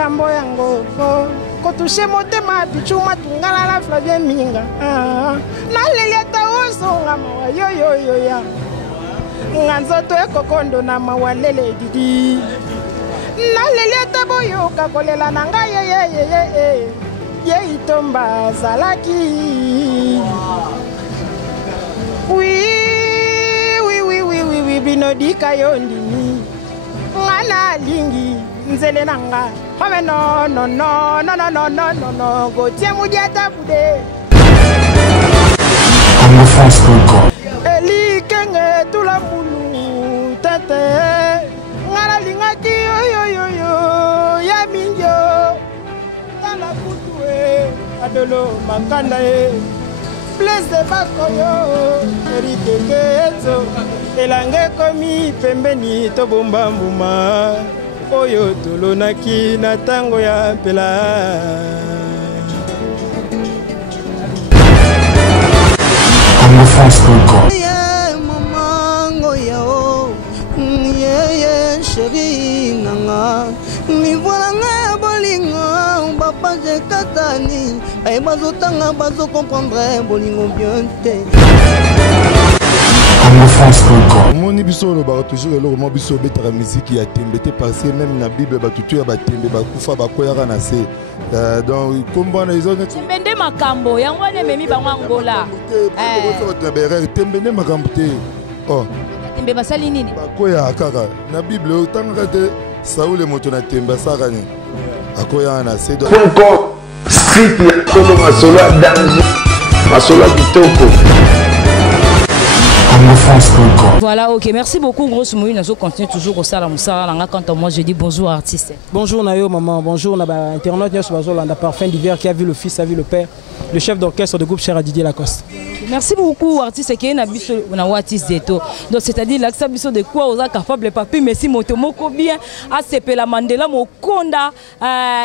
makambo yango kotushe motema bichuma tungala la Flavien Minga na leleta osonga mawa yo ya nganzoto ekokondo na mawalele didi na leleta boyoka kolela na ngai ye itomba zalaki oui binodika yo ndimi ngana lingi nzele nanga home no gotie mudiata bude Eli kenge tula mulu tete ngala lingaki yo ya minjo tala kutue adolo makanda Blesse bakoyo erikekezo elange komi pembeni to bomba mbuma oyo tolonaki na tango ya pela maman yao ye chérie nanga ni voilà nga bolingo papa je katani ay bazo tanga bazo comprendre bolingo bien te moni biso lo ba toujours le mo biso betara musique ya tembete passé même na bible ba tutu ya ba tembe ba kufa ba koyara na se donc kombana izo tembende makambo yango ne memi ba ngola tembende makambo te oh tembe basali nini ba koya kaka na bible tanga te Saoul moto na temba sakani akoya na se donc encore strip ya kono masolo danger masolo kitoko. Voilà, ok, merci beaucoup. Grosso modo, nous continuons toujours au salon. Quand moi je dis bonjour artiste. Bonjour Nayo maman, bonjour Naba internaute Nios Bazolanda parfum d'hiver qui a vu le fils, a vu le père, le chef d'orchestre du groupe cher Didier Lacoste. Merci beaucoup artiste qui est na artiste d'eto. Donc c'est-à-dire là que ça biso de quoi on est capable papi merci motomoko bien à CP la Mandela mokonda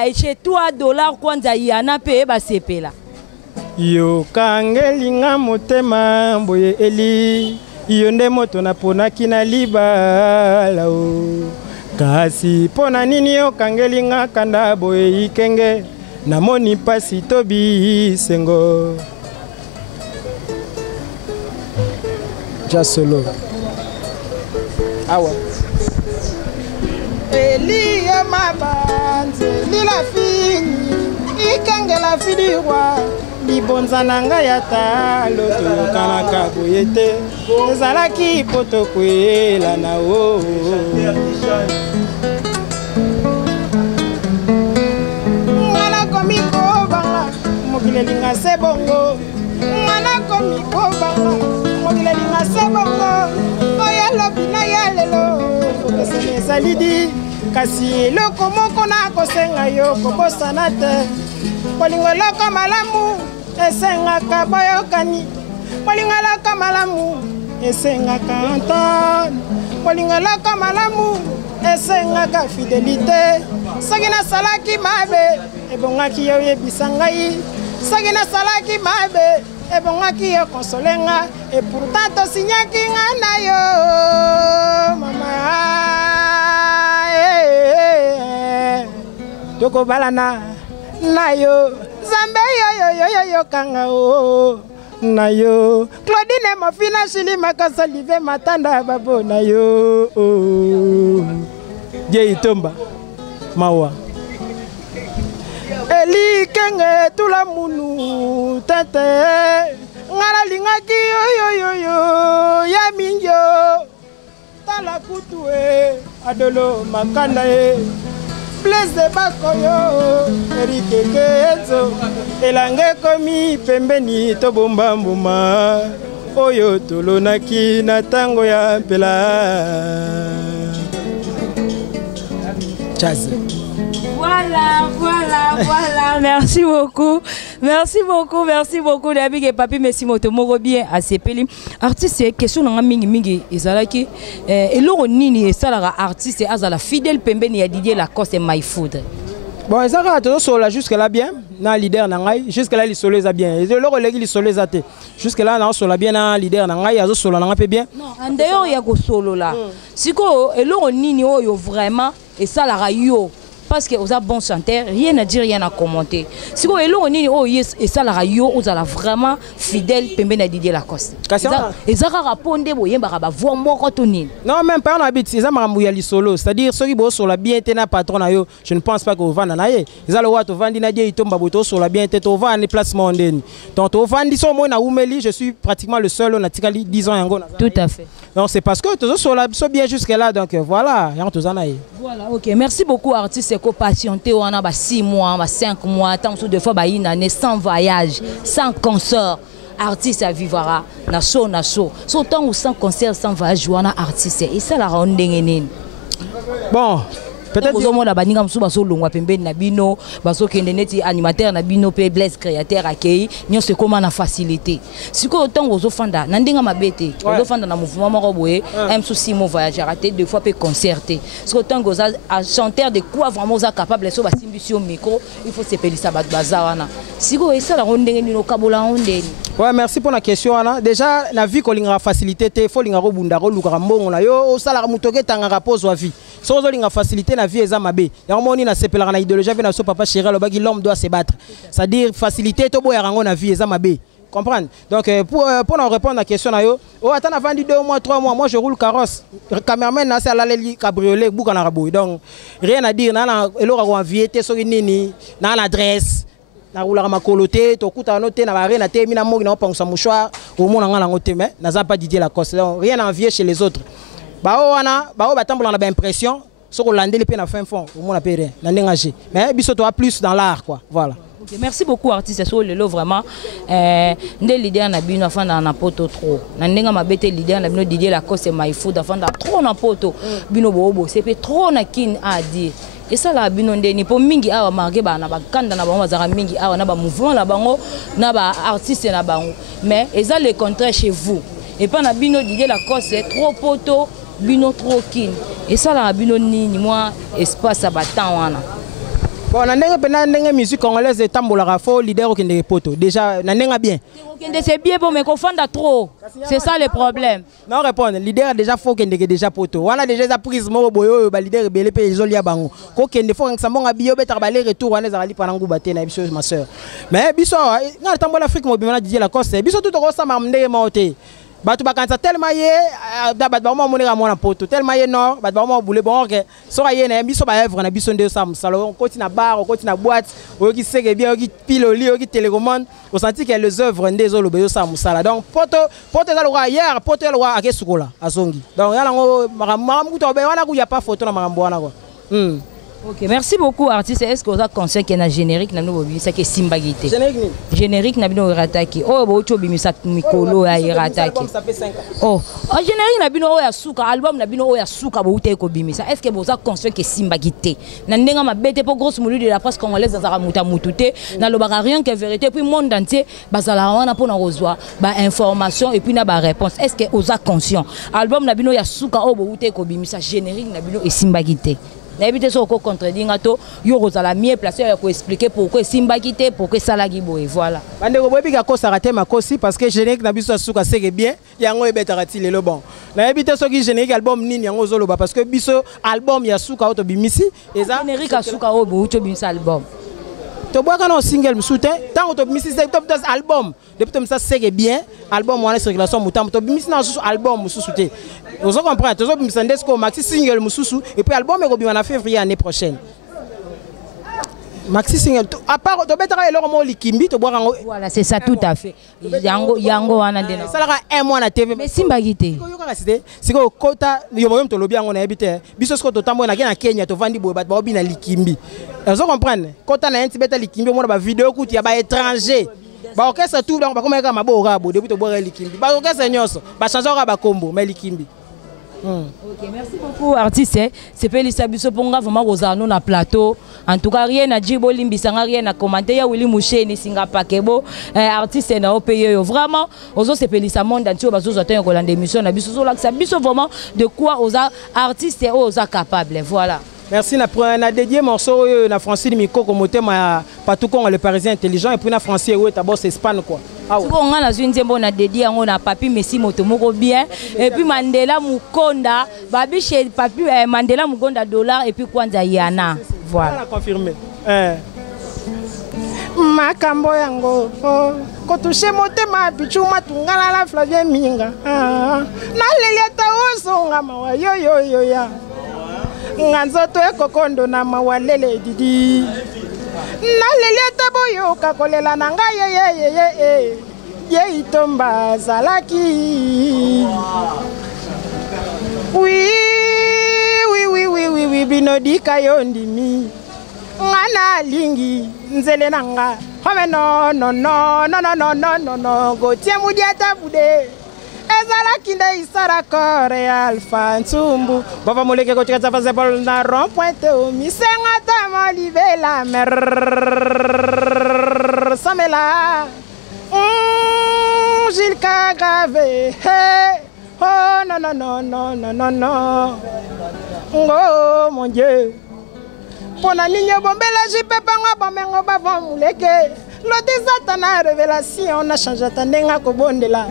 et chez toi dollar kwanza yana pe ba CP là. Yo kangelinga motema boye eli iyo nde moto na ponaki na libala o kasi pona nini yo kangelinga kanda boye ikenge namoni pasi tobi sengo ja solo awa eli ya mabanze lila fini ikenge la fidirwa libonza nanga ya talo toyokanaka boye te ezalaki poto kwela na o ngana komi kobanga mokili elinga se bongo ngana komi kobanga mokili elinga se bongo oyo lobi na ya lelo okesene ezali di kasi eloko moko na kosenga yo kobosana te kolingo eloko malamu esengaka boyokani molingo eloko malamu esengaka entendre molingo eloko malamu esengaka fidélité soki nasalaki mabe ebongaki yo yebisa ngai soki nasalaki mabe ebongaki yo konsolenga et pourtant tosinyaki nga na yo mama tokobalana na yo Zambe yo kanga o na yo Claudine Mofina Shili Makasa Live Matanda babo na yo Je itomba mawa Eli kenge tula mulu tete ngala lingaki yo ya minjo tala kutue adolo makanda Blesse bakoyo erikekezo elange komi pembeni to bomba mbuma oyo tolonaki na tango ya pela Jazz. Voilà. Merci beaucoup. David et papi, merci moto moro bien à CP. Artiste, c'est question na mingi ezalaki et loro nini esalara artiste azala fidèle pembeni ya Didier Lacoste et My Food. Bon, ezaka to solo jusque là bien, na leader na ngai, jusque là il solo bien. Et loro legi il solo zate. Jusque là na solo bien na leader na ngai, azo solo na ngape bien. Non, en dehors ya ko solo là. Siko et loro nini oyo vraiment esalara yo. parce que vous êtes bon chanteur, rien à dire, rien à commenter. Si vous êtes là, et ça la radio, vous êtes vraiment fidèle, pembe na Didier Lacoste. Et ça répondre, vous voyez, bah voir moi retourner. Non, même pas on habite, c'est ça ma solo, c'est-à-dire ceux qui bossent sur la bien tena patron na yo, je ne pense pas que vous vendez na ye. Ils allent voir to vendre na dia itomba boto sur la bien tete, on vend les placements ndeni. Donc to vendre so moi na Oumeli, je suis pratiquement le seul on a tikali 10 ans yango. Tout à fait. Donc c'est parce que toujours sur la bien jusque là, donc voilà, yan to zanaye. Voilà, OK. Merci beaucoup artiste c'est ko patienter on a 6 mois, 5 mois, tant que des fois ba une année sans voyage, sans concert. Artiste à vivra na so so tant ou sans concert sans voyage on a artiste et ça la rend ndengene. Bon, peut-être que moi la baninga msu baso longwa pembeni na bino baso kende neti animateur na bino pe bless créateur accueil nyo se comment na facilité siko autant ozo fanda na ndinga mabete ozo fanda na mouvement moko boye msu 6 mois voyage raté 2 fois pe concerter siko autant goza chanteur de quoi vraiment oza capable so basimbi au micro il faut se pelisa bat bazawana siko et ça la rondenge ni no kabola ondeni. Ouais, merci pour la question ana. Déjà la vie ko linga facilité te faut linga robunda ko lukara mbongo na yo sala mutoke tanga rapose wa vie so zo linga facilité na vie eza mabe ya moni na sepelaka na idéologie na so papa chéri lo baki l'homme doit se battre, c'est-à-dire facilité to boya rango na vie eza mabe, comprendre. Donc pour nous répondre à la question na yo oh attends avant 2 mois 3 mois moi je roule carrosse cameraman na c'est la cabriolet bouka na rabou donc rien à dire na elora ko envier te so nini na adresse na roulera makoloté to kuta noté na bare na te mina mongi na pangsa mouchoir au monde ngala ngoté mais na pas Didier Lacoste donc rien à envier chez les autres bao wana bao batambola na ba impression so ko landé les pe na fin fond au monde apéré na ndengagé mais biso to plus dans l'art quoi voilà. Okay, merci beaucoup artiste so lelo vraiment ndé leader na bino afanda na poto trop na ndenga mabete leader na bino Didier Lacoste maifuda afanda trop na poto bino bobo c'est pe trop na kin à dire. Et ça la bino ndeni po mingi awa marqué ba na ba kanda na bango bazara mingi awa na ba mouvement la bango na ba artiste na bango mais eza le contraire chez vous et pas na bino Didier Lacoste c'est trop poto bino trop kin et ça la bino nini moi espace à battant wana. Bon, na musique congolaise est tambola fo leader au kende poto. Déjà, na bien. C'est bien pour mais qu'on fanda trop. C'est ça le problème. Non répondre, leader déjà faut kende déjà poto. On a déjà za prise mo boyo ba leader belé pe isolia bango. Ko kende faut que sambonga bio beta ba les retour wana za ali panangu baté na biso ma sœur. Mais biso na tambola Afrique mo bimana Didier Lacoste. Biso tout ko sa mamndé monté. Batu bakanza tellement yé da bat ba mo monera mona poto tellement yé non bat ba mo boule bon OK so yé na biso ba œuvre na biso nde ça musalo on continue na bar on continue na boîte o ki sege bien o ki pile oli o ki télécommande on senti que les œuvres nde zo lo beyo ça musala donc poto za lo hier poto lo ake sukola azongi donc yala ngo marambu to be wana ku ya pas photo na marambu wana quoi. OK, merci beaucoup artiste. Est-ce que vous avez conseillé qu'il y a un générique na no ça que Simba Gité. Générique na bino rataki. Oh bo cho bimisa mikolo ya rataki. Oh, générique na bino ya suka album na bino ya suka bo ute ko bimisa. Est-ce que vous avez conseillé que Simba Gité. Na ndenga mabete po grosse mulu de la presse congolaise za muta mutute na lobaka rien que vérité puis monde entier bazala wana po na rozwa ba information et puis na ba réponse. Est-ce que vous avez conscient album na bino ya suka oh bo ute ko bimisa générique na bino et Simba Gité. N'habitez pas au contredire gato yo rozala mieux placé pour expliquer pourquoi Simba Gité pourquoi Salagi boy voilà bande ko bobi ka ko sarate makosi parce que générique na biso suka seke bien yango ebetara ti lelo bon n'habitez so ki générique album nini yango zoloba parce que biso album ya suka auto bimisi eza générique a suka obo uto bimisa album to boka no single msute tant auto bimisi c'est top album depuis comme ça seke bien album wana circulation mutam to bimisi na album mususute vous comprenez to bimisa ndesko maxi single mususu et puis album e ko bimana février année prochaine maxi single à part to betara eloko mo likimbi to boka voilà c'est ça tout à fait yango wana ndena ça la un mois na TV mais Simba Gité siko kota yo mo to lobi yango na ebite biso siko to tambo na Kenya to vandi boy bat ba obina likimbi vous comprenez kota na enti beta likimbi mo na ba vidéo kuti ya ba étranger ba okesa tout donc ba komeka mabora bo depuis to boka likimbi ba okesa nyonso ba changer ba kombo mais likimbi. OK, merci beaucoup artiste. C'est Pelisa Biso ponga vraiment rozano na plateau. En tout cas rien à dire bolimbi sanga rien à commenter ya Willy Mouché ni singa pakebo artiste na opeye vraiment ozo c'est Pelisa monde entier bazo zoten ko lande émission na biso la ça biso vraiment de quoi oza artiste oza capable voilà. Merci na dédié morceau na Francine Miko comme motema partout qu'on le parisien intelligent et puis na français ouais d'abord c'est Espagne quoi. Ah ouais. On a la une tembo na dédié on a papi Messi motomoko bien et puis Mandela Mukonda babi chez papi Mandela Mukonda dollar et puis Kwanza Yana. Voilà. Confirmé. Makambo yango kotushe motema pichuma tungala la Flavien Minga na leleta osonga mawa yo ya nganzoto ekokondo na mawalele didi na leleta boyo kakolela na ngai ye itomba zalaki oui binodika yo ndimi ngana lingi nzele nanga home no gotie mudiata bude ezala kinde isara kore alfa nsumbu baba moleke kotika tsafa zebol na rond pointe o misenga ta molivela mer samela Gilles Kagave hey oh no oh mon Dieu pona ninyo bombela jipe panga bamengo bava muleke loti satana révélation na change tanenga ko bondela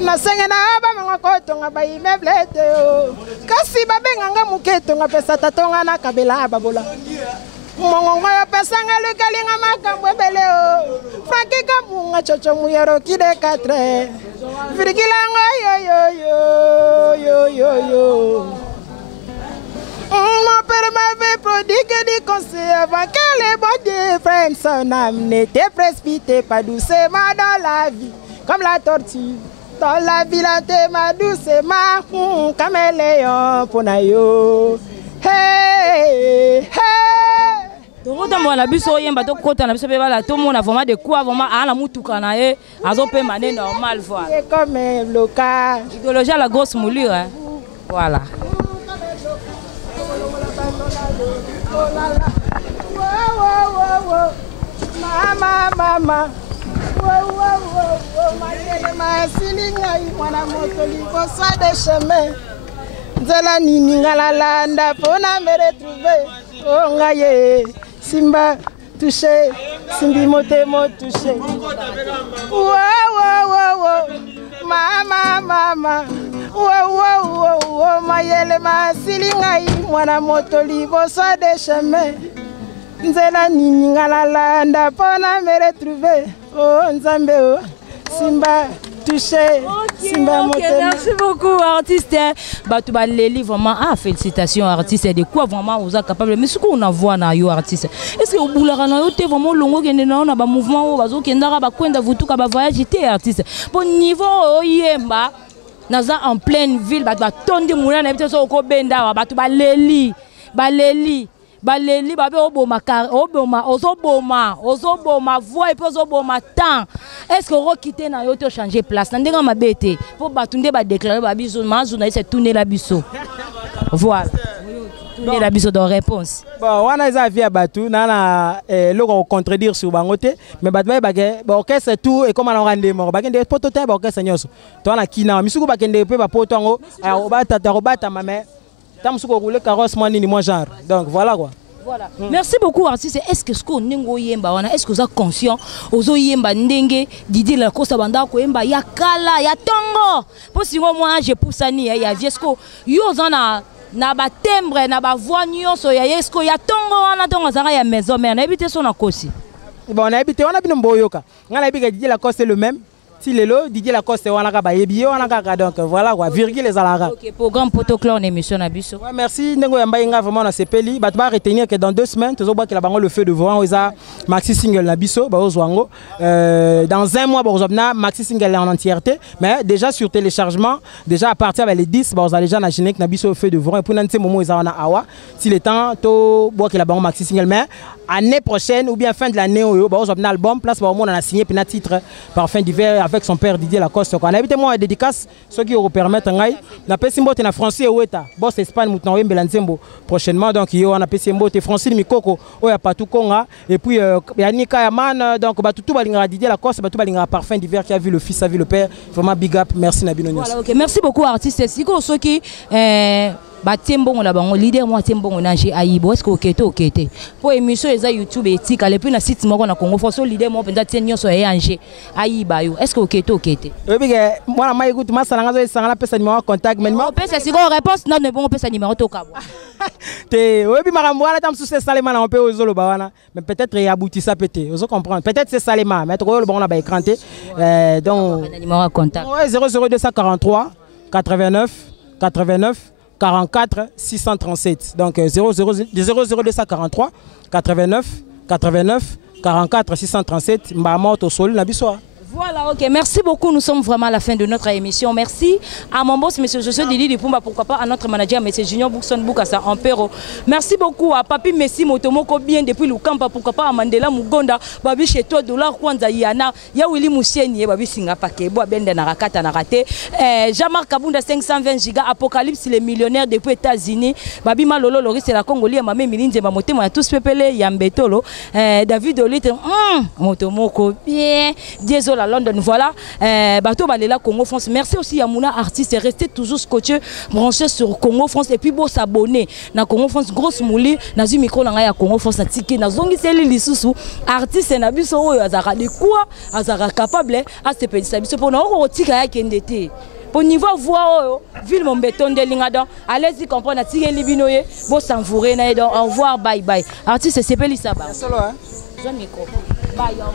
na senga na bamengo ko tonga ba immeuble te o kasi babenga nga muketo nga pesa tatonga na kabela babola mongongo ya pesa nga lukalinga makambo bele o franki kamunga chocho muyero kide 4 virgilanga yo mon père m'avait prodigué des conseils avant que les bons frères son âme n'était précipitée pas doucement dans la vie comme la tortue dans la vie la thème doucement caméléon pour nayo hey Tokota mwana biso yemba tokota na biso pe bala to mona vraiment de quoi vraiment ala mutuka na ye azo pe mané normal voilà. C'est comme un blocage. Idéologie à la grosse moulure hein. Voilà. Mama masilinga mwana moto liboso de chemin nzela nini ngalalanda pona me retrouver oh ngaye simba touché simbi motemo touché mama mayele masilinga mwana moto liboso de chemin nzela nini ngalalanda pona me retrouver oh nzambe oh simba touché simba motema. Merci beaucoup artiste batu baleli vraiment félicitations artiste de quoi vraiment vous êtes capable mais ce qu'on a voit na yo artiste est-ce que au boulara na yo te vraiment longo kende na ba mouvement bazo kendara ba kwenda vutuka ba voyage te artiste bon niveau oyemba naza en pleine ville batu batonde mouna na bito so ko benda batu baleli babe oboma ozoboma voix et puis ozoboma temps est-ce que quitter na yo te changer place na ndenga mabete pour batunde ba déclarer ba biso mazuna c'est tourner la biso voilà tourner la biso dans réponse bon wana za via batu na loko contredire sur bangote mais batu ba orchestre tout et comme on rende mort ba kende poto te ba orchestre nyoso to na kina misuku ba kende pe ba poto ngo robata mame tamsuko rouler carrosse moi ni moi genre donc voilà quoi. Voilà. Merci beaucoup artiste. Est-ce que ce qu'on nengo yemba wana est-ce que vous êtes conscient ozo yemba ndenge Didier la Costa banda ko yemba ya kala ya tongo pour si moi je poussani ya viesco yo zana na ba timbre na ba voix nyonso ya yesko ya tongo wana tongo zara ya maison mais na habité son na kosi bon na habité on a bino mboyoka ngala biga Didier la Costa le même. Si lelo Didier Lacoste wana ka ba yebi wana ka donc voilà quoi virgule les alara. OK programme protocole en émission na biso. Ouais merci ndengo yamba inga vraiment na sepeli bat ba retenir que dans 2 semaines tozo ba que la bango le feu de vent oza maxi single na biso ba ozwango dans 1 mois ba ozobna maxi single en entièreté mais déjà sur téléchargement déjà à partir les 10 ba oza déjà na générique na biso feu de vent et pour nanti momo oza wana awa si le temps to bo que la bango maxi single mais année prochaine ou bien fin de l'année ba ozobna album place ba on a signé pina titre Parfum d'hiver avec son père Didier Lacoste. On a évité moi dédicace ceux qui vous permettent ngai na pesi mbote na français oueta boss Espagne mutu na wembela nzembo prochainement donc yo on a pesi mbote Francine Mikoko oya patu konga et puis Yanika Yaman donc batutu balinga Didier Lacoste batutu balinga Parfum d'hiver qui a vu le fils a vu le père vraiment big up merci Nabino Nyos. Voilà OK merci beaucoup artiste Siko ceux qui Batiembongo na bango leader moi tiembongo na nje ayibo est-ce que okete pour émission eza YouTube etika le puis na site moko na Congo Force leader moi penza tien nyonso ya nje ayiba yo est-ce que okete oui que moi na écoute ma salanga zo sangala pesa numéro contact mais numéro pesa siko réponse non ne bon pesa numéro to kabwa te oui puis makambo wana tam sous salema na on peut ozolo ba wana mais peut-être y abouti ça peut-être vous comprendre peut-être c'est salema mais trop le bon na ba écran te donc numéro contact 00243 89 44 637 donc 00243 89 44 637 Mbamoto Sol na biso. Voilà, ok. Merci beaucoup. Nous sommes vraiment à la fin de notre émission. Merci à mon boss, M. Josué Didi Dipumba, pourquoi pas à notre manager, M. Junior Boukson Boukassa Ampero. Merci beaucoup à Papi Messi Motomoko bien depuis Lukamba, pourquoi pas à Mandela Mugonda, Babi chez toi, Dollar Kwanza Yana, Yawili Moussieni, Babi Singapake, Boa Bende Narakata Narate, Jean-Marc Kabunda 520 giga, Apocalypse les millionnaires depuis États-Unis, Babi Malolo, Loris et la Congolie, Mamé Milinze, Mamote, on a tous pépélé, Yambetolo, David Olite, Motomoko bien, désolé. À London, voilà. Bateau Balela Congo France. Merci aussi à Mouna artiste. Restez toujours scotché, branché sur Congo France et puis beau s'abonner. Na Congo France grosse mouli. Na zu micro na ya Congo France na tiki. Na zongi seli lisusu. Artiste na biso oyo azara de quoi azara capable à se pédir sa biso pour na oko tika ya kendete. Pour niveau voix oyo ville mon béton de lingada. Allez-y comprendre na tiki libinoye. Beau s'envoyer na donc au revoir bye bye. Artiste c'est Pelissa ba. Solo hein. Je micro. Bye au revoir.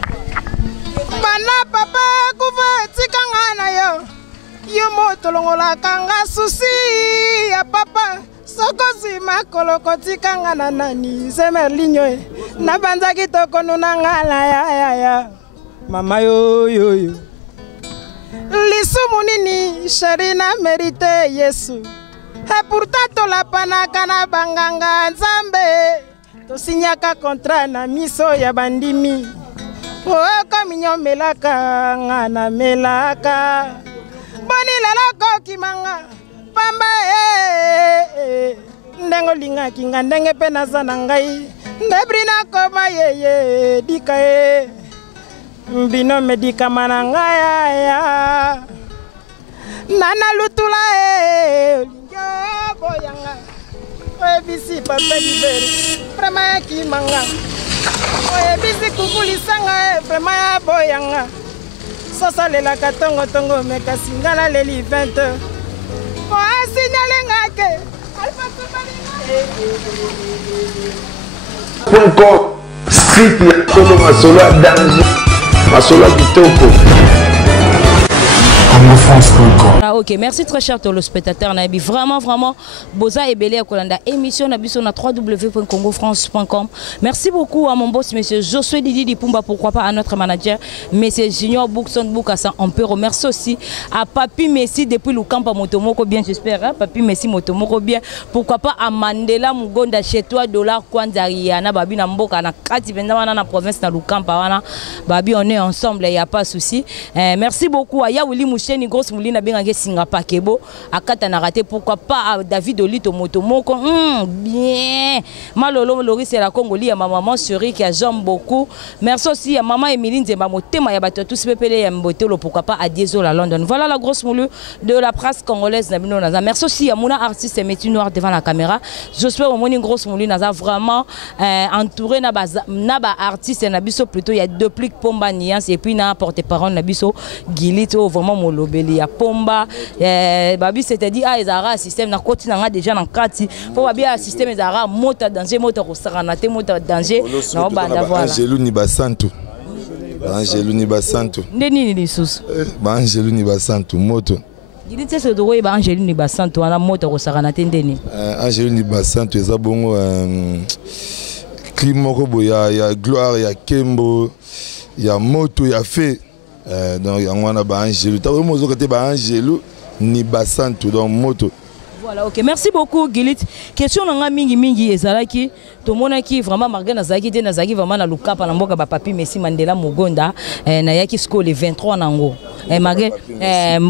Mana papa kuva tikanga na yo yo moto longola kanga susi ya papa soko zima koloko tikanga na nani zemerlinyo na banza kitoko nuna ngala ya mama yo lisumu nini sharina merite Yesu et pourtant to la panaka na banganga nzambe to sinyaka contrat na miso ya bandimi. Oh, comme ignon melaka, ngana melaka. Boni lalako kimanga, pamba ndengo linga kinga ndenge pena zanangai. Ndebrina koma dika mbino medika mananga ya. Nana lutula yo boyanga. Oye bisi papa libere, prema kimanga. Oye bisi kukulisanga vraiment boyanga sosa lela katongo tongo meka singala leli 20 po signale ngake alfa Punko street ya Kolo Masolo danger Masolo kitoko Ah, ok, merci très cher téléspectateurs. Vraiment, Boza et Belé à Kolanda. Émission Nabiso na www.congofrance.com. Merci beaucoup à mon boss, monsieur Josué Didi Dipumba, pourquoi pas à notre manager, monsieur Junior Boukson Boukassa Ampero. Merci aussi à Papi Messi depuis Lukamba Motomoko bien, j'espère. Hein? Papi Messi Motomoko bien. Pourquoi pas à Mandela Mugonda chez toi, Dollar Kwanza Riana, Babi Namboka, na Kati Vendama na province na Lukamba. Babi, on est ensemble, il n'y a pas de souci. Merci beaucoup à Yawili Mouché. Ni grosse moulina bien singa pakebo akata na raté pourquoi pas à David Olito Motomoko bien malolo Loris et la Congoli à ma maman Suri qui a j'aime beaucoup. Merci aussi à maman Emiline Zemba Motema ya bato tous pepele ya mbotelo pourquoi pas à Diesol à London. Voilà la grosse moulu de la presse congolaise na bino naza. Merci aussi à Mouna artiste et métier noir devant la caméra. J'espère au moins une grosse moulu naza vraiment entouré na ba artiste na biso plutôt il y a deux pliques pomba niance et puis na porte-parole na biso Gilito vraiment lobeli ya pomba babi c'est-à-dire ah ezara système na koti na déjà na kati pour babi système ezara moto danger moto ko sarana te moto danger na banda voilà Angelo ni basantu Angelo ni basantu ndeni ni susu ba Angelo ni basantu moto dili tse do ba Angelo ni basantu wana moto ko sarana te ndeni Angelo ni basantu eza bongo klimoko boya ya gloire ya kembo ya moto ya fe. Donc il y a un Angelo. Tu as vraiment Angelo ni basantu dans moto. Voilà, ok. Merci beaucoup, Gilit. Question nanga mingi ezalaki to monaki vraiment marga nazaki te nazaki vraiment na lukapa na mboka ba Papi Messi Mandela Mugonda na yaki sko le 23 nango. Marga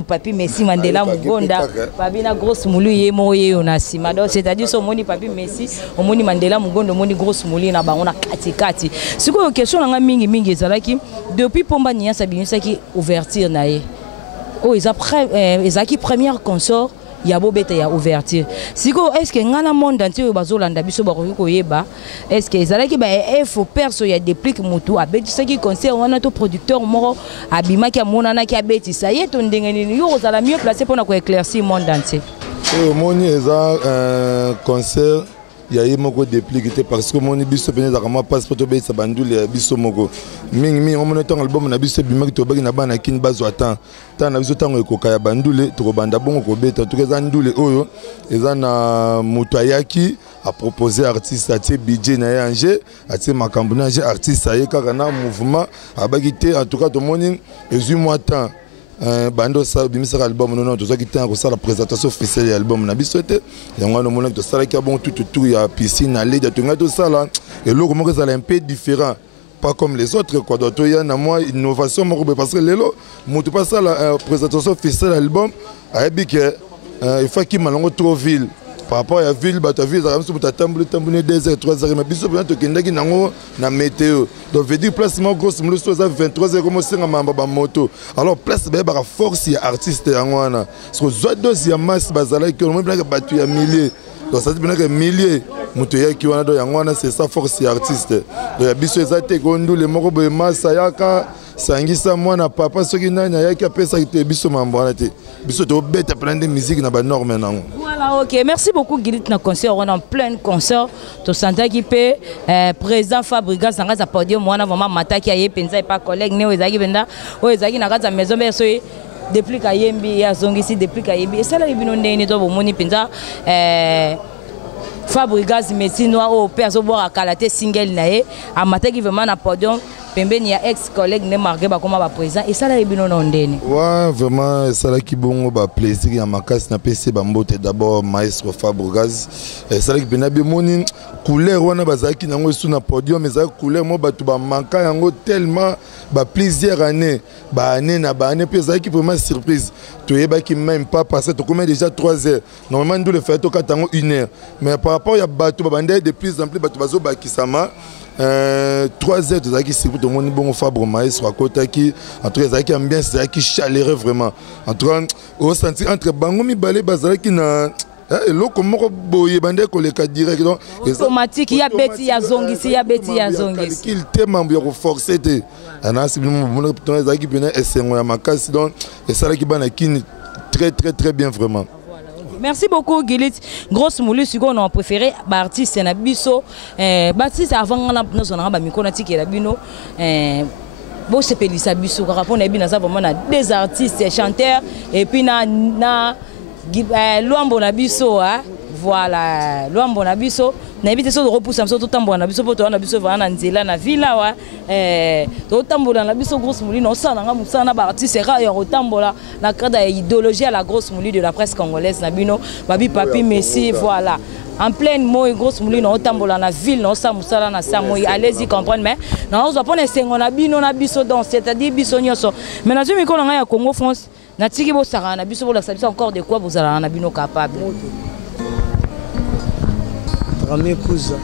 Papi Messi Mandela Mugonda babina grosse moulu ye moye na sima. Donc c'est-à-dire so moni Papi Messi o moni Mandela Mugonda moni grosse moulu na bango na kati. Siko question nanga mingi ezalaki depuis Pomba Nia Sabinisaki ouverture na ye. Oh ils a première consort ya bobeta ya ouverture siko est-ce que ngana monde entier bazolanda biso bakoki koyeba est-ce que ezalaki ba info perso ya déplique mutu abetisaki concert wana to producteur moko abimaki amonanaki abetisa ye to ndenge nini yo ozala mieux placé mpona koéclaircir monde entier omoni eza concert ya ye moko déplique parce que moni biso pene ezaka mwa passeport tobeyisa bandule ya biso moko mingi omoni ntango album na biso ebimaki tobaki na bana kini bazwa temps ntango na biso ntango ekoka ya bandule tokobanda bongo kobeta tuka eza ndule oyo eza na moto ayaki apropose artiste atie budget na ye anje atie makambo na anje artiste aye kaka na mouvement abaki te en tout cas tomoni ezwi mwa temps bando sa bimisaka album non tozaki te ko sala présentation officielle ya album na biso te yango no mona to sala ki bon tout ya piscine à l'aide to ngato sala et loko moko ça un peu différent pas comme les autres quoi donc il y a na moi innovation moko parce que lelo moto pas ça la présentation officielle de l'album a bi que il faut qu'il malongo trop ville par rapport à la ville, la ville, ça tambour 2 heures, 3 heures, mais biso bien to kendaki nango na météo. Donc veut dire placement grosse mulu so 23 heures comme singa mamba ba moto. Alors place ba ba force ya artiste yango wana. So zo dosi ya masse bazala ki on bien batu ya milliers. Donc ça dit bien que milliers moto ya ki wana do yango wana c'est ça force ya artiste. Donc biso ezate gondu le moko be massa yaka sangisa mwana papa soki nani ayaki apesa te biso mambo wana te. Biso to beta plein de musique na ba norme nango. Voilà, ok. Merci beaucoup Gilit na concert. On est en plein concert. To santa qui peut président Fabrigas na za podium mwana vraiment mataki aye penza et pas collègue ne ezaki benda o ezaki na za maison mais so depuis kayembi ya zongisi depuis kayembi et ça là bino ndeni to bomoni penza Fabrigas Messinois au perso boire kalaté single nae amataki vraiment na podium pembeni ya ex collègue ne marqué ba comme ba président et ça là bino ndeni ouais vraiment ça là qui bon ba plaisir ya makasi na PC ba mbote d'abord maestro Fabrigas et ça là qui benabi moni couleur wana bazaki nango sur na podium mais ça couleur mo batu ba manka yango tellement ba plusieurs années ba année na ba année puis ça qui vraiment surprise tu yeba qui même pas passé to combien déjà 3 heures normalement nous le fait to katango 1 heure mais par rapport ya batu ba bande de plus en plus batu bazo ba kisama 3 heures de Zaki c'est pour tout le monde bon Fabre maestro à côté qui entre les qui ambiance qui chaleureux vraiment entre au senti entre bangomi balé bazaki na lo comme boye bande ko le ka direct donc automatique ya beti ya zongisi ya beti ya zongisi qu'il tellement bien forcer te ana c'est mon Zaki bien esengo ya makasi donc et ça là qui bana kini très bien vraiment. Merci beaucoup Gilit. Grosse moulu si on a préféré artiste na biso Baptiste avant na zona ba micro na tiki la bino bo se pelisa biso ka rapport na bino ça vraiment na des artistes chanteurs et puis na Luambo na biso voilà Luambo na biso na éviter so de repousser so to tambola na biso poto na biso vraiment na nzela na villa wa to tambola na biso grosse mouli no sala nga musana ba artiste ra ya tambola na cadre idéologie à la grosse mouli de la presse congolaise na bino babi papi Messi voilà en pleine moy grosse mouli no tambola na ville no sa musala na sa moy allez-y comprendre mais non on va prendre sengo na bino na biso donc c'est-à-dire biso nyoso mais na zumi ko na ya Congo France na tiki bo sara na biso bo la sabisa encore de quoi vous allez na bino capable Rami Kouza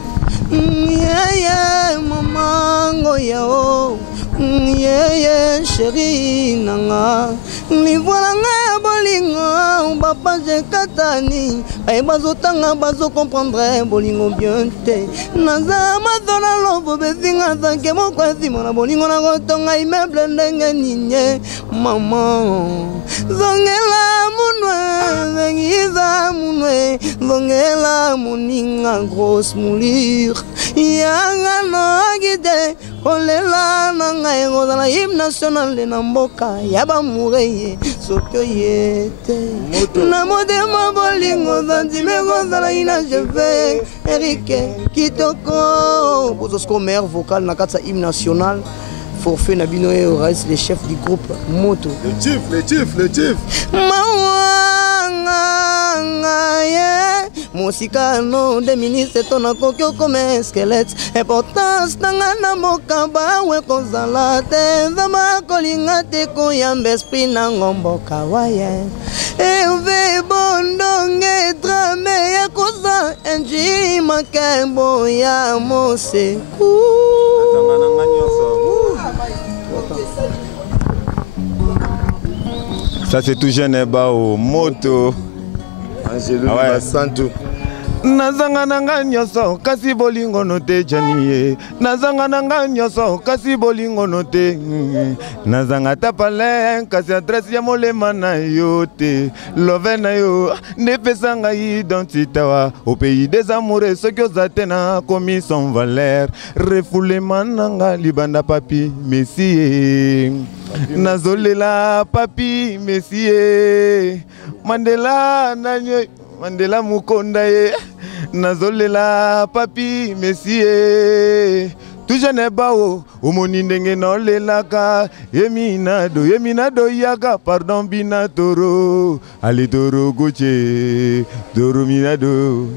maman yao chérie nanga ni voilà nga bolingo papa je katani ay bazotanga bazo comprendre bolingo bien te naza mazona lobo bezinga zanke mokwezi mona bolingo na gotonga immeuble ndenge ninye maman zongela munwe zengiza munwe zongela muninga grosse moulure yanga no agide kolela nanga engoza na hymne national de namboka yaba mureye sokyo yete na modema bolingo zandime kozala ina jeve Erike Kitoko bozosko maire vocal na katsa hymne national forfait na bino et reste les chefs du groupe Moto le chief Musika no de ministre tona kokyo comme squelette importance tanga na mokamba we kozala te zama kolinga te ko yamba esprit na ngombo kawaye eve bondonge drame ya koza enji makembo ya moseku ça c'est tout jeune au Moto Santo. Nazanga nanga nyoso kasi bolingo note janie. Nazanga nanga nyoso kasi bolingo note. Nazanga tapale kasi adresse ya molema na yote. Love na yo nepesanga identité wa au pays des amoureux ceux qui osent na commis sans valeur. Refoule mananga libanda papi messie. Nazolela papi messie. Mandela nanyo Mandela Mukonda ye nazolela papi messie toujours ne bao umoni ndenge no lelaka yeminado yaga pardon binatoro ali toro goche doro minado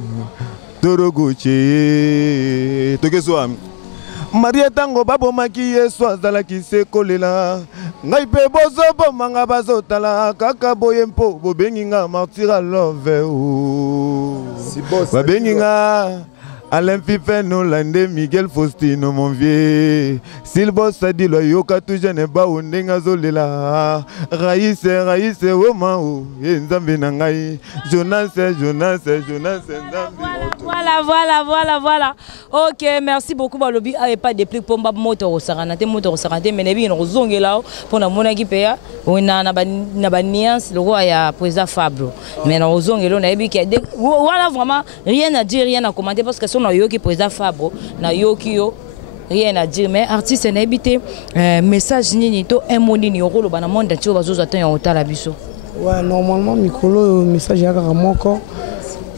toro goche tokeso Maria tango babo maki yesu azalaki se kolela ngai pe bozo bomanga bazotala kaka boyempo bobenginga martira love babenginga Alain Pipeno Lande Miguel Faustino mon vieux Silbo Sadilo yoka tu jene ba ondenga zolela Raïse woma o nzambe na ngai Jonas Voilà. Ok, merci beaucoup balobi a pas de plus pomba moto osaranate mais nebi no zongela pour na mona ki peya na baniance le roi ya président Fablo mais na zongelo na ebi ki voilà vraiment rien à dire rien à commenter parce que son yoki président Fablo na yoki yo rien à dire mais artiste na ebité message nini to un mot nini rolo bana monde ntio bazo atteindre otala biso. Ouais, normalement mikolo message ya kaka moko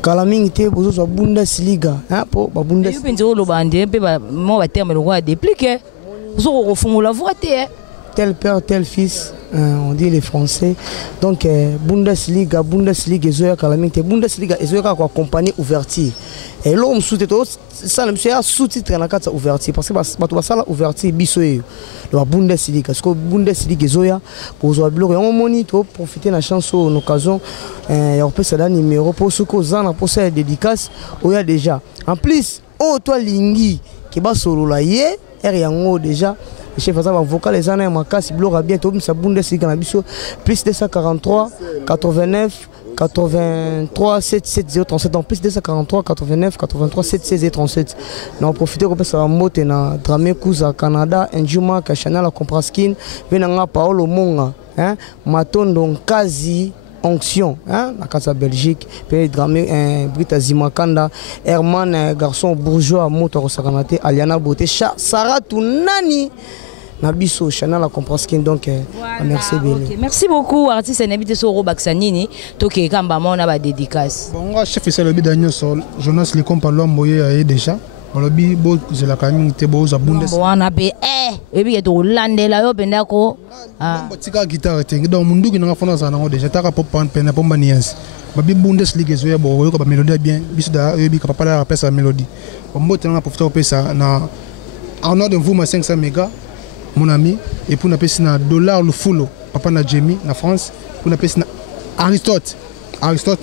Kalaming te bozo wa Bundesliga hein po ba Bundesliga. Yo penzo lo bande pe ba mo ba terme le roi dépliquer. Bozo refungula voter. Tel père tel fils on dit les français donc Bundesliga ezoya Kalaming te Bundesliga ezoya kwa compagnie ouverture. Et l'homme sous-titre ça le sous-titre na kata ouverture parce que bato basala ouverture biso e la Bundesliga parce que Bundesliga ezoya bozo biloko ya moni to profiter na chance en occasion ya opesa da numéro pour ce que zana pour ça dédicace oya déjà en plus toi lingi ki ba solo la ye yango déjà chef azaba vocal les années makasi biloko bientôt sa Bundesliga na biso plus 243 89 83 77 037 en plus 243 89 83 76 37 na profiter ko pesa mote na Dramé Kuza Canada Njuma ka Chanel Compraskin venanga Paolo Monga hein Matondo Nkazi Onction hein la casa Belgique pe Dramé Brita Zimakanda Herman garçon bourgeois moto sakanate Aliana Beauté Sarah Tunani Nabiso Chanel la Compraskin donc voilà, merci bien. Okay. Merci beaucoup artiste n'habite sur Robaxanini toke kamba mona ba dédicace. Bon chef c'est le bi Daniel Sol Jonas le compa lomboye a déjà lobi bo zela kami te bo za Bundes. Bon on a be et bi to landela yo bendako tika guitare te donc mundu ki nga fona za nango déjà taka pop pena pomba niens. Babi Bundesliga zo ya bo ko ba mélodie bien biso da yo bi ka papa la pesa mélodie. Bon te na profiter pesa na en ordre de vous ma 500 mégas mon ami et pour n'appeler ça dollar le full papa na Jamie na France pour n'appeler ça Aristote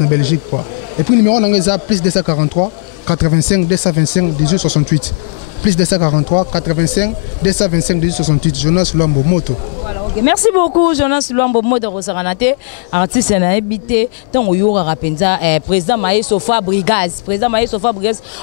na Belgique quoi et puis numéro on plus 243 85 225 1868 plus 243 85 225 1868 Jonas Luambo Moto. Voilà, ok. Merci beaucoup Jonas Luambo Moto Rosaranate artiste na habité tant yora rapenza président Maïso Fabregas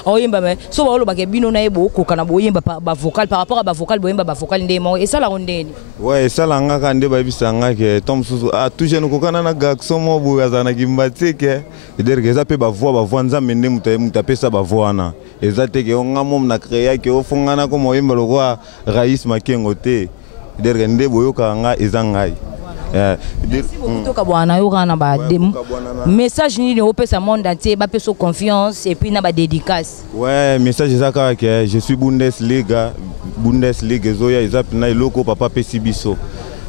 oyemba mais so ba lo ba ke bino na ebo ko kana boyemba ba vocal par rapport à ba vocal boyemba ba vocal ndemo et ça la rondeni ouais ça la ngaka nde ba bisanga ke tom susu tout jeune ko kana na gakso mo bo yazana kimbatike dire que ça peut ba voix nzambe nde muta pesa ba voix na ezate ke onga mom na créer ke ofungana ko moyemba lo kwa Raïs Makengo te dire que nde boyoka nga ezangai. Merci beaucoup to kabwana yo kana ba dem message ni opesa monde entier ba peso confiance et puis na ba dédicace. Ouais message ezaka ke je suis Bundesliga zoya ezap na iloko papa pesi biso.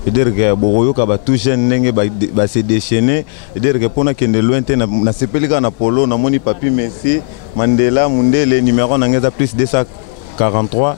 C'est-à-dire que boyoka ba tout jeune ndenge ba se déchaîner c'est-à-dire que pona kende lointain na sepelika na polo na moni papi Messi Mandela Mundele numéro na ngeza plus 243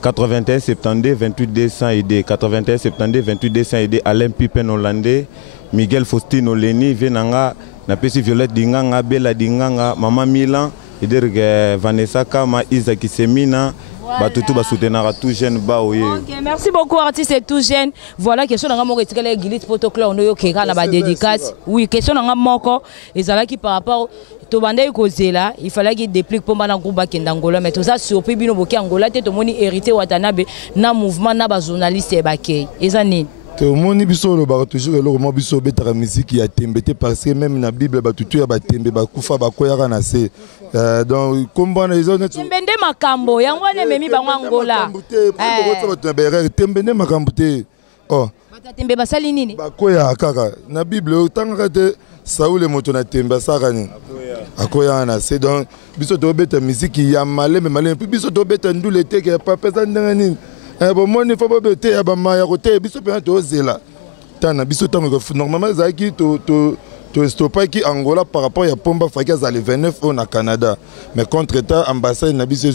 81 72 28 200 ID 81 72 28 200 ID Alain Pipen Hollandais Miguel Faustino Leni venanga na pesi Violette Dinganga Bella Dinganga Mama Milan c'est-à-dire que Vanessa Kama Isaac Semina batutu basoutenaka tout jeune ba oye. Ok, merci beaucoup artiste tout jeune. Voilà question nanga moko etikala Gilit protocole on yo keka na ba dédicace. Oui, question nanga moko ezalaki par rapport to bande kozela, il fallait qu'il déplique pour bana groupe bakenda Angola mais tout ça surpris bino boki Angola te to moni hérité Watanabe na mouvement na ba journaliste e bakay. Ezani Tout le monde a toujours la musique qui a tembé parce que même dans la Bible, il y a tembé, bakufa, bakoya nase. Donc, comme on a dit, tembende makambo, yangwane memi bango Angola. Tembende makambo te. Oh. Tembe basali nini? Bakoya kaka. Na Bible, tant que Saoul est monté na tembe sakani. Akoya nase. Donc, biso to beta musique qui a malé mais malé. Puis biso to beta ndule te qui a pas pesant ndangani. Bon, moi, il faut pas bêter à Bamaya côté, biso peut être osé là. Tana, biso normalement, Zaki, to stopper qui Angola par rapport à Pomba Fagas à les 29 au Canada. Mais contre-temps, ambassade Nabiso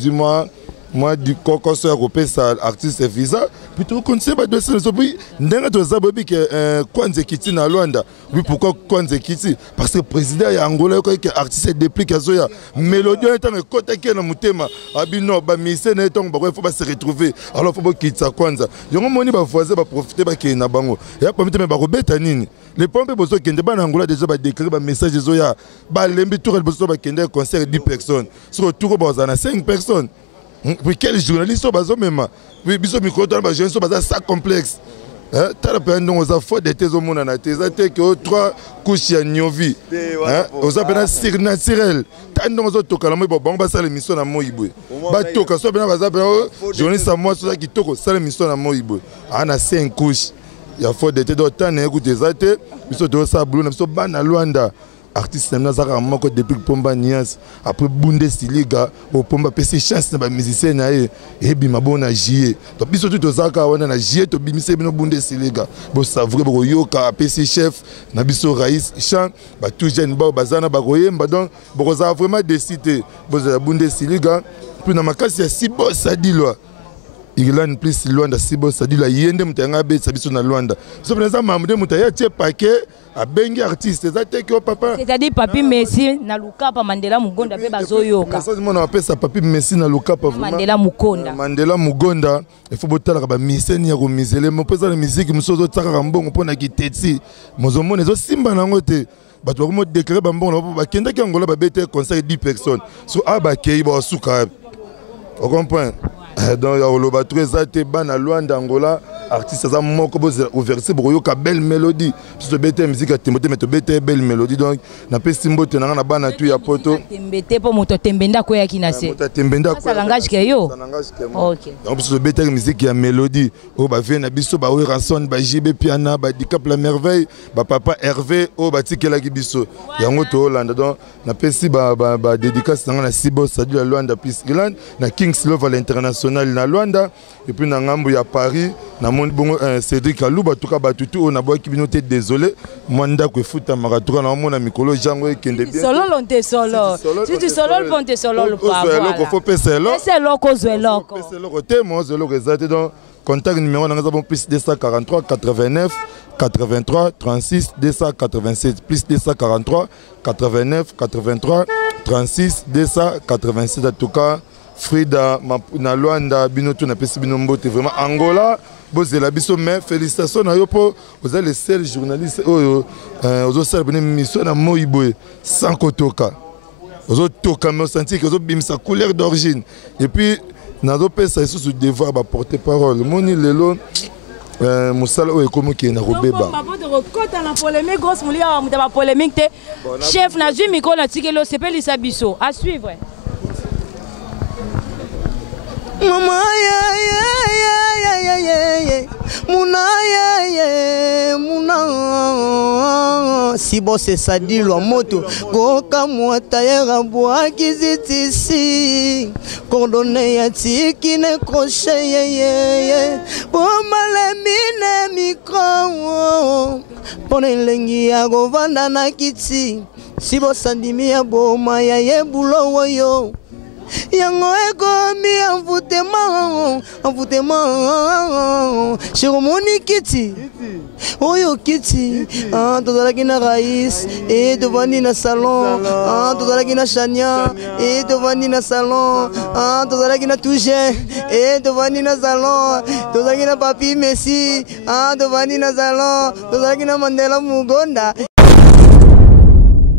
moi du cocos européen ça artiste visa plutôt qu'on sait pas de ça puis ndanga to zabobi que Kwanze Kiti na Luanda. Oui pourquoi Kwanze Kiti parce que président ya Angola ko que artiste déplique azoya mélodie est en côté qui na mutema abino ba mise na ton ba faut pas se retrouver alors faut pas quitter Kwanza yongo moni ba voisin ba profiter ba ke na bango ya pas mettre ba robeta nini les pompes bozo kende ba na Angola déjà ba décrire ba message zoya ba lembi tour bozo ba kende concert 10 personnes sur tour ba za 5 personnes. Puis quel journaliste sont même oui biso micro dans ba jeune sont bazar ça complexe hein t'as pas non aux affaires de tes hommes na tes que 3 couches ya nyovi hein aux appels surnaturel t'as non aux autres kala mo bon ba ça l'émission na moibwe ba toka so bena bazar journaliste à moi ça qui toko ça l'émission na moibwe ana 5 couches ya faut de tes d'autant écouter ça te biso to ça boulot na biso bana Luanda artiste Nazara moko depuis Pomba Nias après Bundesliga au Pomba PC chance na ba musicien na e bima bona jier donc biso tout ozaka wana na jier to bimise bino Bundesliga bo savre bo yoka PC chef na biso Raïs chant ba tout jeune ba bazana ba koyemba donc bo za vraiment décider bo za Bundesliga puis na makasi ya Sibo Sadilwa Irland plus Luanda Sibo Sadilwa yende mutanga be sabiso na Luanda so penza mamude mutaya tie paquet a bengi artiste que papa c'est-à-dire papi Messi na Lukapa Mandela Mugonda pe bazoyoka ça mon appelle ça papi Messi na Lukapa Mandela Mukonda Mandela Mugonda il faut botala ba miseni ya ko misele mo pesa la musique musozo tsaka mbongo pona kiteti mozomo nezo simba nango te bato ko mo déclarer ba mbongo ba kenda ki Angola ba bete conseil 10 personnes so aba kei ba suka on comprend donc ya oloba très te bana Luanda Angola artiste za moko boze ouverture pour yoka belle mélodie so bete musique à Timothée mais to bete belle mélodie donc na pe simbo te na bana tu ya poto tembete po moto tembenda ko ya kinase moto tembenda ko ça langage ke yo OK donc so bete musique ya mélodie o ba vient na biso ba we ranson ba JB piano ba Dicap la merveille ba papa Hervé o ba tikela ki biso yango to Hollande donc na pe si ba dédicace na Sibo Sadilwa Luanda plus Irland na Kings Love à l'international na Luanda et puis na ngambo ya Paris na bon Cédric Alouba tout cas batutu on a bois qui binoté désolé mwanda ko futa maratura na mona mikolo jango ekende bien solo lonte solo si tu solo le ponte solo le pas voilà faut passer là c'est loko zo loko c'est loko te moi zo loko exact donc contact numéro na ngazabon plus 243 89 83 36 287 plus 243 89 83 36 287 en tout cas Frida na Luanda binoto na pesi binombote vraiment Angola bozela biso mais félicitations na yo po vous êtes le seul journaliste oyo ozo sala bene mission na moibwe sans kotoka ozo toka me sentir que ozo bimisa couleur d'origine et puis nazo pesa sous devoir ba porter parole moni lelo musala oyo komo ki na robeba ba de rekota na polémique grosse mulia muta ba polémique te chef na ju micro na tikelo sepelisa biso à suivre. Mama muna Sibo Sadilwa moto koka mwata ya bwa kizitisi kordone ya tiki ne crochet pomale mine mikro pone lengi ya govanda na kiti Sibo Sadimi ya boma ya yebulo woyo yango ekomi envoûtement envoûtement chiromoni kiti oyo kiti tozalaki na Raïs et tovandi na salon tozalaki na Chania et tovandi na salon tozalaki na Touche et tovandi na salon tozalaki na Papi Messi tovandi na salon tozalaki na Mandela Mugonda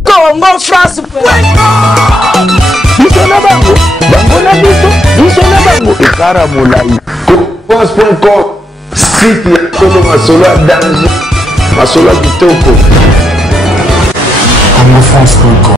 Congo France biso na bango na biso na bango ekara molai France.com site ya Kolo Masolo ya danger Masolo ya kitoko Congo France.com